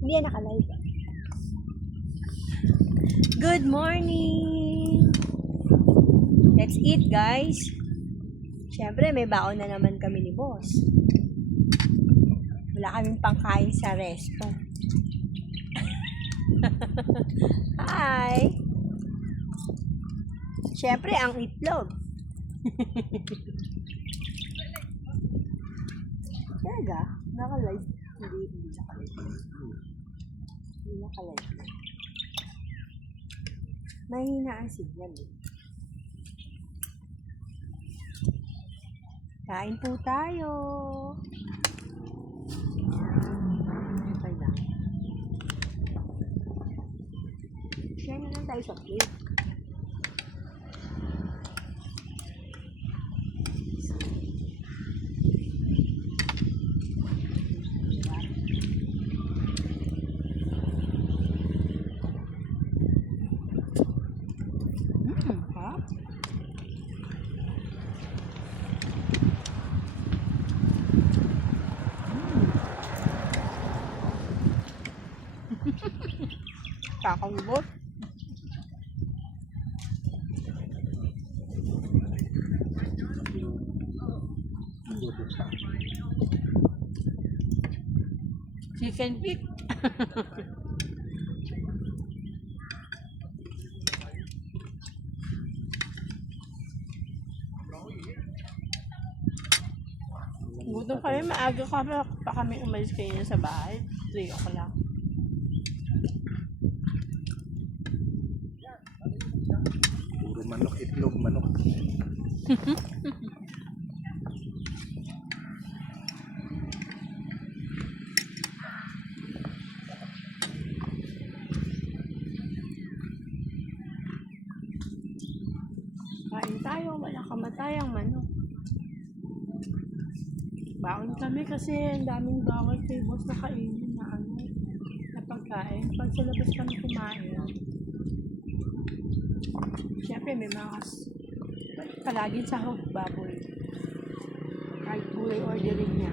Hindi yan naka-live. Good morning! Let's eat, guys. Siyempre, may baon na naman kami ni boss. Wala kaming pangkain sa resto. Hi! Siyempre, ang itlog. Talaga? Naka-live? Hindi naka-live. Hindi naka-live. Mahina ang signal eh. Kain po tayo. Okay na. Share na lang tayo sa plate. Ha? Kakawibot. Chicken feet. Gutom kami, maaga pa kami umalis kayo sa bahay. 3 o'clock. Puro manok, itlog, manok. Kain tayo, wala kamatayang manok. Baon kami kasi ang daming bawal kay boss na kainin na na pagkain. Pag sa labas kami kumain, syempre may mga palaging sahog baboy. Kahit gulay ordering niya,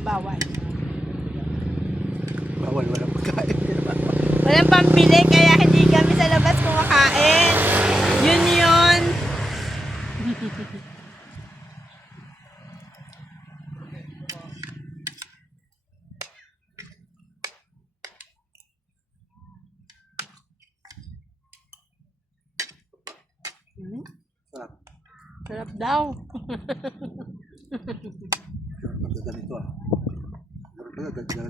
bawal. Bawal, walang pagkain. Walang pambili kaya hindi kami sa labas kumakain. Yun. Sarap. Sarap daw. Maganda nito ah.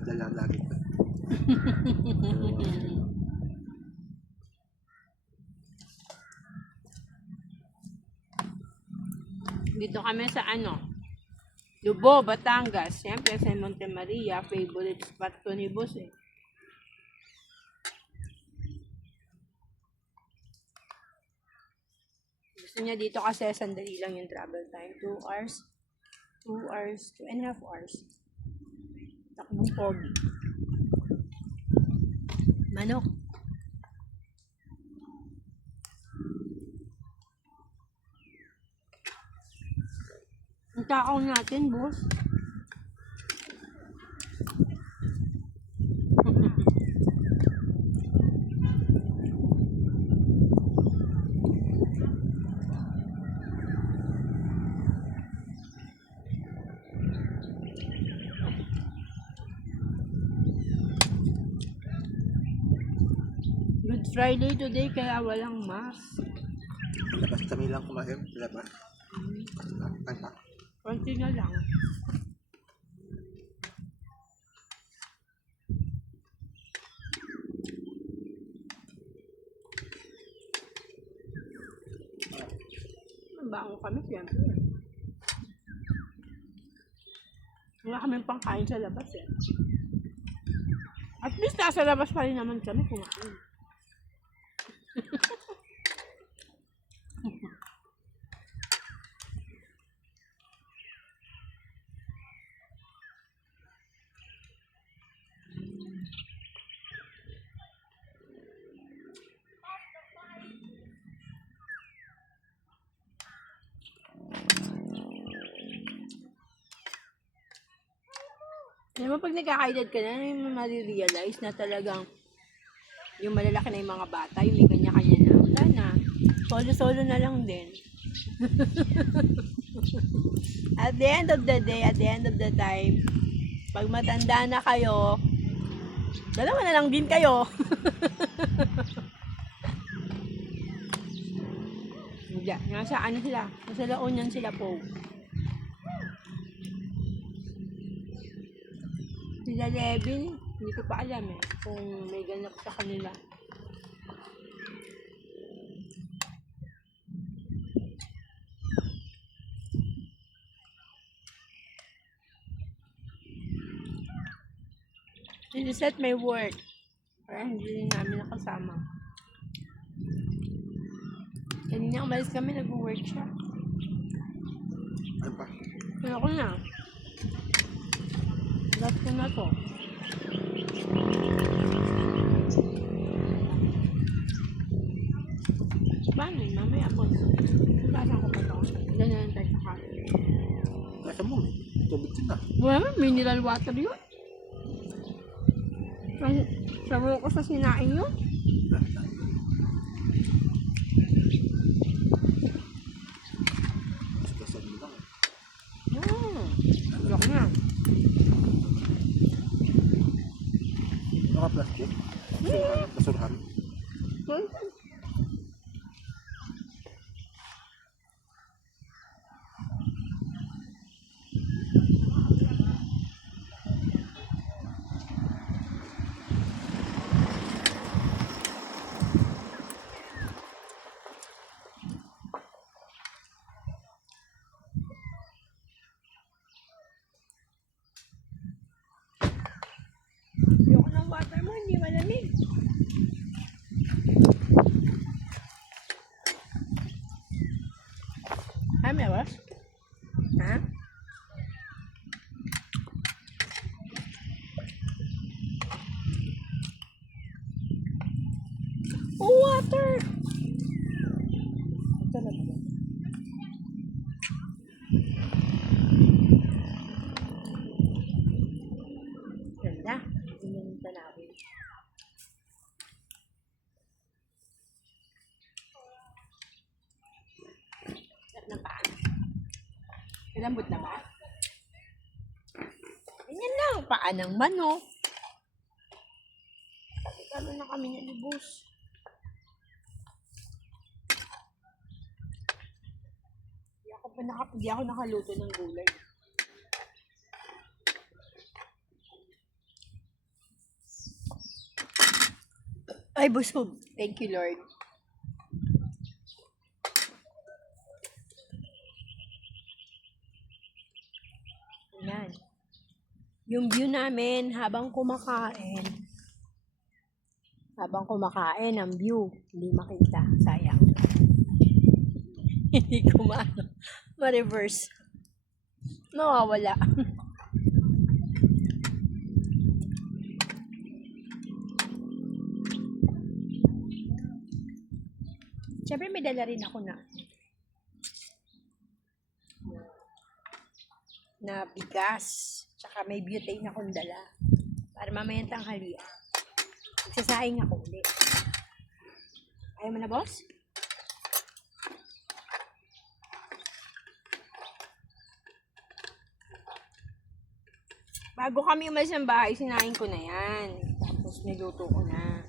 Dala lagi. Dito kami sa Lubo, Batangas. Siyempre sa Monte Maria, favorite spot ko ni boss eh. Gusto niya dito kasi sandali lang yung travel time. 2 hours. 2.5 hours. Takbong pogi. Manok. Ang takaw natin, boss. Good Friday today kaya walang mask. Labas kami lang kumain. Labas. Kanta. Konti na lang. Mabango kami siyempre. Wala kaming pangkain sa labas eh. At least nasa labas pa rin naman kami kumain. Alam mo, pag nagkakaedad ka na, yung marirealize na talagang yung malalaki na yung mga bata, yung may kanya-kanya na. Wala na. Solo-solo na lang din. At the end of the day, at the end of the time, pag matanda na kayo, dalawa na lang din kayo. Hindi. Nasa ano sila? Nasa La Union sila po. Sila Levin, hindi ko pa alam kung may ganap sa kanila. Si Lisette may work. Kaya hindi rin namin nakasama. Kanina umalis kami, nag-work siya. Ano pa? Ano ko na? Last ko na to. Paano? Mamaya po. Basa ko pa to. Ganyan tayo sa kanin. Nasa mo eh. Tubig din na. Well, mineral water yun. Sabi ko sa sinain yun. Basta mo lang. Lok na. Naka-plastic. Basurahan. Ayoko ng water mo, hindi malamig. Ay, mewas? Ha? Oh, water! Ganda. Hindi yung tanawin. Sarap ng paan. Malambot na ba? Ganyan lang. Paan ng manok. Talo na kami ng libos. Hindi ako nakaluto ng gulay. Ay, busog. Thank you, Lord. Yan. Yung view namin habang kumakain. Habang kumakain, ang view. Hindi makita. Sayang. Hindi ko ma-reverse. Nawawala. Siyempre may dala rin ako na bigas. Tsaka may butane akong dala. Para mamayang tanghalian. Magsasaing ako ulit. Ayaw mo na, boss? Bago kami umalis ng bahay, sinaing ko na yan. Tapos niluto ko na.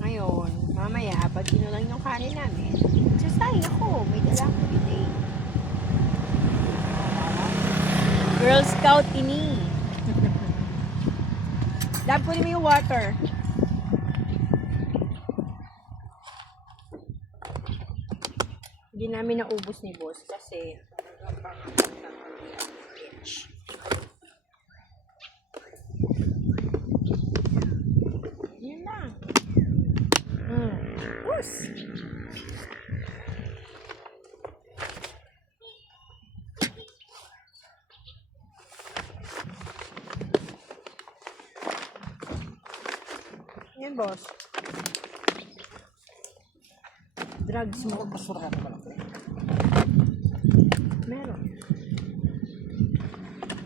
Ngayon, mamaya, pag kinulang yung kanin namin, magsasaing ako. May dala akong butane. Girl Scout ini. Lab ko naman yung water. Hindi namin naubos ni boss kasi yun lang. Boss. Yan, boss. Drugs mo. Basurahan na malaki. Meron.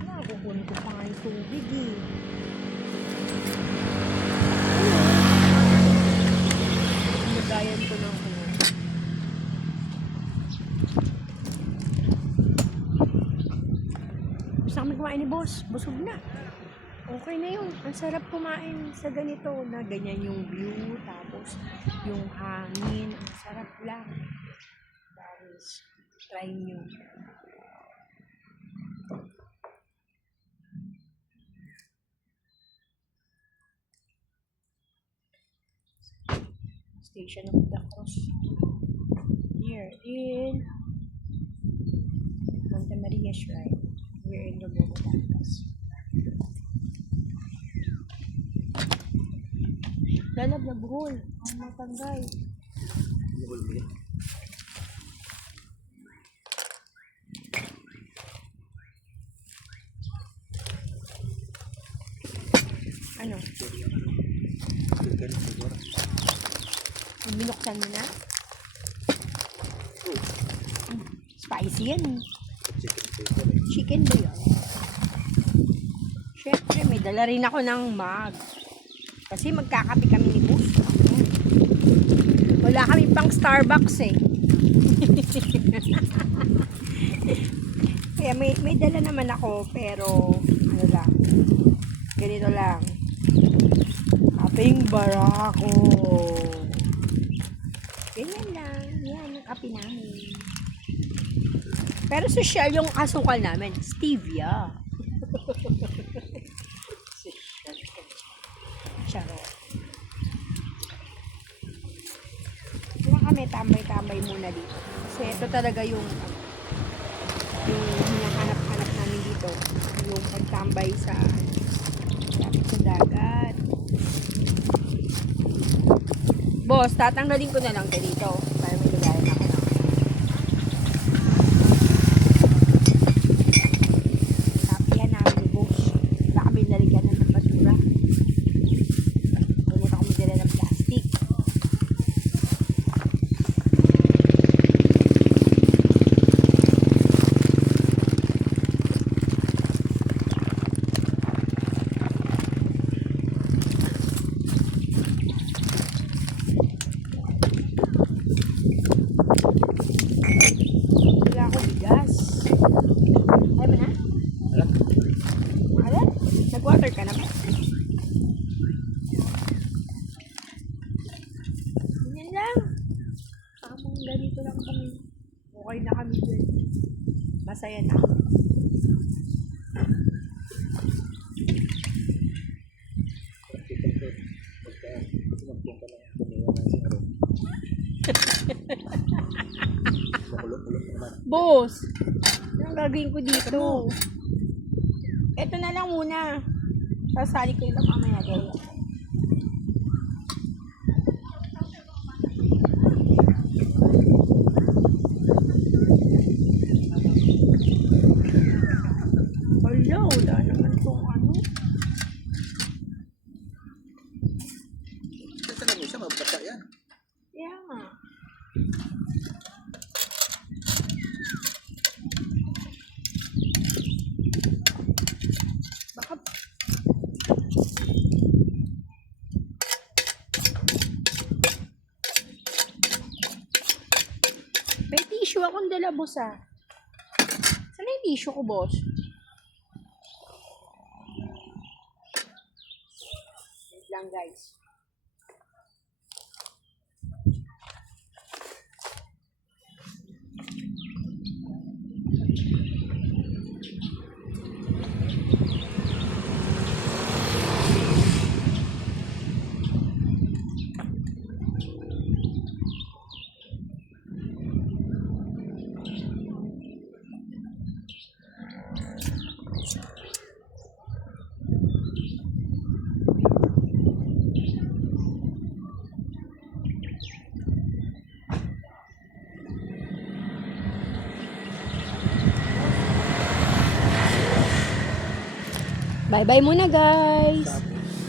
Wala akong Kunin ko pa nga yung tubig eh. Lagayan ko ng ano. Gusto kami kumain ni boss. Busog na. Okay na yun. Ang sarap kumain sa ganito na ganyan yung view. Tapos yung hangin. Ang sarap lang. Guys, try nyo. Station of the Cross. Here in Santa Maria Shrine. We're in Lobo, Batangas. Lalab na buhol. Ang matanggal. Ano? Binuksan mo na? Spicy yan. Chicken ba yun? Siyempre, may dala rin ako ng mug. Kasi magkakape kami ni Boss. Wala kami pang Starbucks eh. Kaya may dala naman ako, pero ano lang. Ganito lang. Kaping barako. Ganyan lang. Yan, ang kape namin. Pero social yung asukal namin. Stevia. Charot. Diba kami tambay-tambay muna dito. Kasi ito talaga yung hinahanap-hanap namin dito. Yung pagtambay sa lapit sa dagat. Boss, tatanggalin ko na lang ka dito para may lugayan ako na. Tapihan namin ni Boss. Baka may lalagyan na ng basura. Huwag ako magdala ng plastic. Wala ako bigas. Ay mo na? Wala? Nag-water ka na ba? Ganyan lang. Tamang ganito lang kami. Okay na kami dyan. Masaya na. Boss, anong gagawin ko dito? Ito na lang muna. Sasali ko ito mamaya guys. Wala, wala naman itong ano. Talaga mo siya, mabasa yan. Kaya nga. Baka may tissue akong dala, boss ah. Saan na yung tissue ko, boss? Wait lang, guys. Bye-bye muna, guys.